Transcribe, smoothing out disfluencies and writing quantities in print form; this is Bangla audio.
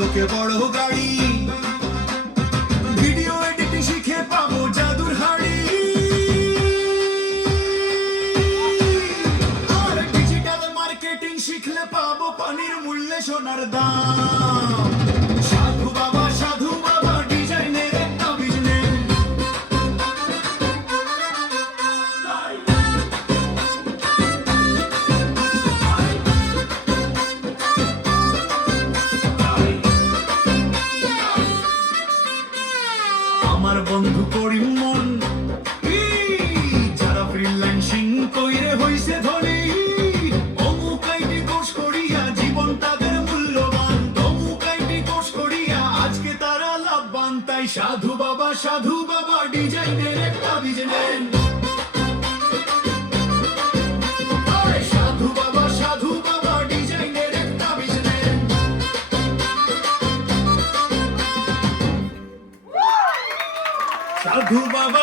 লোকে বড় গাড়ি, ভিডিও এডিটিং শিখে পাবো জাদুর হাড়ি, আর ডিজিটাল মার্কেটিং শিখলে পাবো পানির মূল্যে সোনার দাম। সাধু বাবা ডিজাইনের একটা বিজনেস। আমার বন্ধু করিম মন, যারা ফ্রিল্যান্সিং কইরে হইছে ধনী, অমুক আইটি কোর্স করিয়া জীবন তাদের মূল্যবান, অমুক আইটি কোর্স করিয়া আজকে তারা লাভবান। তাই সাধু বাবা ডিজাইনের একটা বিজনেস। সাধু বাবা ডিজাইনের একটা বিজনেস। সাধু বাবা